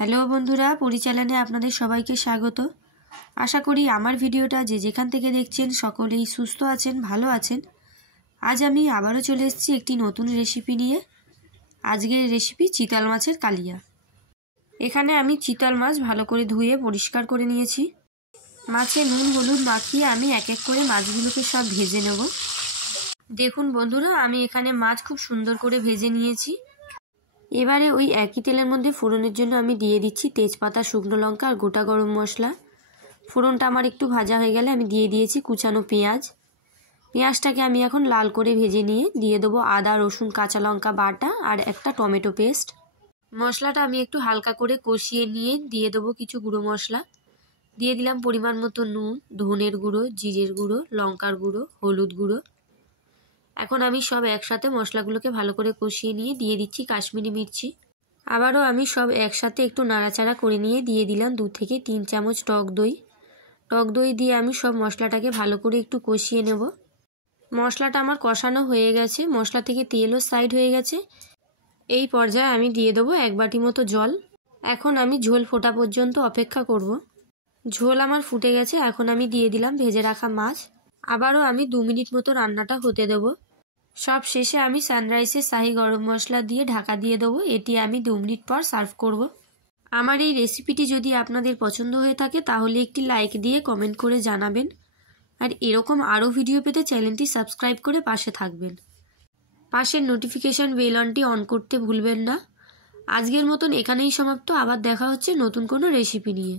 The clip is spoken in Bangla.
হ্যালো বন্ধুরা, পরিচালনায় আপনাদের সবাইকে স্বাগত। আশা করি আমার ভিডিওটা যে যেখান থেকে দেখছেন সকলেই সুস্থ আছেন, ভালো আছেন। আজ আমি আবারও চলে এসেছি একটি নতুন রেসিপি নিয়ে। আজকের রেসিপি চিতল মাছের কালিয়া। এখানে আমি চিতল মাছ ভালো করে ধুয়ে পরিষ্কার করে নিয়েছি। মাছে নুন হলুদ মাখিয়ে আমি এক এক করে মাছগুলোকে সব ভেজে নেব। দেখুন বন্ধুরা, আমি এখানে মাছ খুব সুন্দর করে ভেজে নিয়েছি। এবারে ওই একই তেলের মধ্যে ফোড়নের জন্য আমি দিয়ে দিচ্ছি তেজপাতা, শুকনো লঙ্কা আর গোটা গরম মশলা। ফোড়নটা আমার একটু ভাজা হয়ে গেলে আমি দিয়ে দিয়েছি কুচানো পেঁয়াজ। পেঁয়াজটাকে আমি এখন লাল করে ভেজে নিয়ে দিয়ে দেবো আদা, রসুন, কাঁচা লঙ্কা বাটা আর একটা টমেটো পেস্ট। মশলাটা আমি একটু হালকা করে কষিয়ে নিয়ে দিয়ে দেবো কিছু গুঁড়ো মশলা। দিয়ে দিলাম পরিমাণ মতো নুন, ধনের গুঁড়ো, জিরের গুঁড়ো, লঙ্কার গুঁড়ো, হলুদ গুঁড়ো। এখন আমি সব একসাথে মশলাগুলোকে ভালো করে কষিয়ে নিয়ে দিয়ে দিচ্ছি কাশ্মীরি মির্চি। আবারও আমি সব একসাথে একটু নাড়াচাড়া করে নিয়ে দিয়ে দিলাম 2 থেকে 3 চামচ টক দই। টক দই দিয়ে আমি সব মশলাটাকে ভালো করে একটু কষিয়ে নেব। মশলাটা আমার কষানো হয়ে গেছে, মশলা থেকে তেলও সাইড হয়ে গেছে। এই পর্যায়ে আমি দিয়ে দেবো 1 বাটি মতো জল। এখন আমি ঝোল ফোটা পর্যন্ত অপেক্ষা করব। ঝোল আমার ফুটে গেছে, এখন আমি দিয়ে দিলাম ভেজে রাখা মাছ। আবারও আমি 2 মিনিট মতো রান্নাটা হতে দেবো। সব শেষে আমি সানরাইসের শাহি গরম মশলা দিয়ে ঢাকা দিয়ে দেবো। এটি আমি 2 মিনিট পর সার্ভ করব। আমার এই রেসিপিটি যদি আপনাদের পছন্দ হয়ে থাকে তাহলে একটি লাইক দিয়ে কমেন্ট করে জানাবেন। আর এরকম আরও ভিডিও পেতে চ্যানেলটি সাবস্ক্রাইব করে পাশে থাকবেন। পাশের নোটিফিকেশান বেল অনটি অন করতে ভুলবেন না। আজকের মতন এখানেই সমাপ্ত। আবার দেখা হচ্ছে নতুন কোনো রেসিপি নিয়ে।